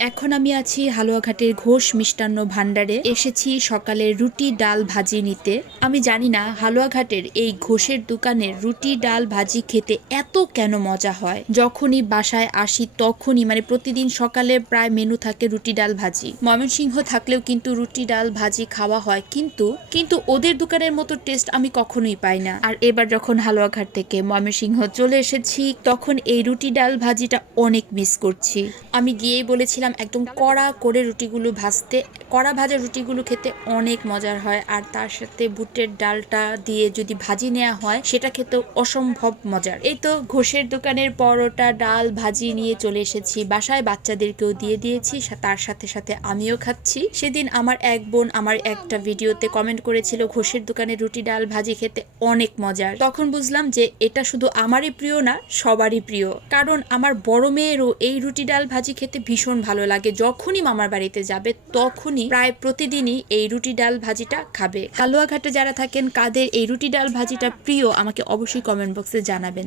এখন আমি আছি হালুয়াঘাটের ঘোষ মিষ্টান্ন ভাণ্ডারে। এসেছি সকালের রুটি ডাল ভাজি নিতে। আমি জানি না হালুয়াঘাটের এই ঘোষের দোকানের রুটি ডাল ভাজি খেতে এত কেন মজা হয়। যখনই বাসায় আসি তখনই প্রতিদিন সকালে প্রায় মেনু থাকে রুটি ডাল ভাজি। ময়মনসিংহ থাকলেও কিন্তু রুটি ডাল ভাজি খাওয়া হয়, কিন্তু ওদের দোকানের মতো টেস্ট আমি কখনোই পাই না। আর এবার যখন হালুয়াঘাট থেকে ময়মনসিংহ চলে এসেছি তখন এই রুটি ডাল ভাজিটা অনেক মিস করছি। আমি গিয়েই বলেছিলাম একদম কড়া করে রুটিগুলো ভাজতে। কড়া ভাজা রুটিগুলো খেতে অনেক মজার হয়, আর তার সাথে বুটের ডালটা দিয়ে যদি ভাজি নেওয়া হয় সেটা খেতেও অসম্ভব মজার। এই তো ঘোষের দোকানের পরোটা ডাল ভাজি নিয়ে চলে এসেছি বাসায়, বাচ্চাদেরকেও দিয়ে দিয়েছি, তার সাথে সাথে আমিও খাচ্ছি। সেদিন আমার এক বোন আমার একটা ভিডিওতে কমেন্ট করেছিল ঘোষের দোকানের রুটি ডাল ভাজি খেতে অনেক মজার। তখন বুঝলাম যে এটা শুধু আমারই প্রিয় না, সবারই প্রিয়। কারণ আমার বড় মেয়েরও এই রুটি ডাল ভাজি খেতে ভীষণ ভালো লাগে। যখনই মামার বাড়িতে যাবে তখনই প্রায় প্রতিদিনই এই রুটি ডাল ভাজিটা খাবে। হালুয়াঘাটে যারা থাকেন কাদের এই রুটি ডাল ভাজিটা প্রিয় আমাকে অবশ্যই কমেন্ট বক্সে জানাবেন।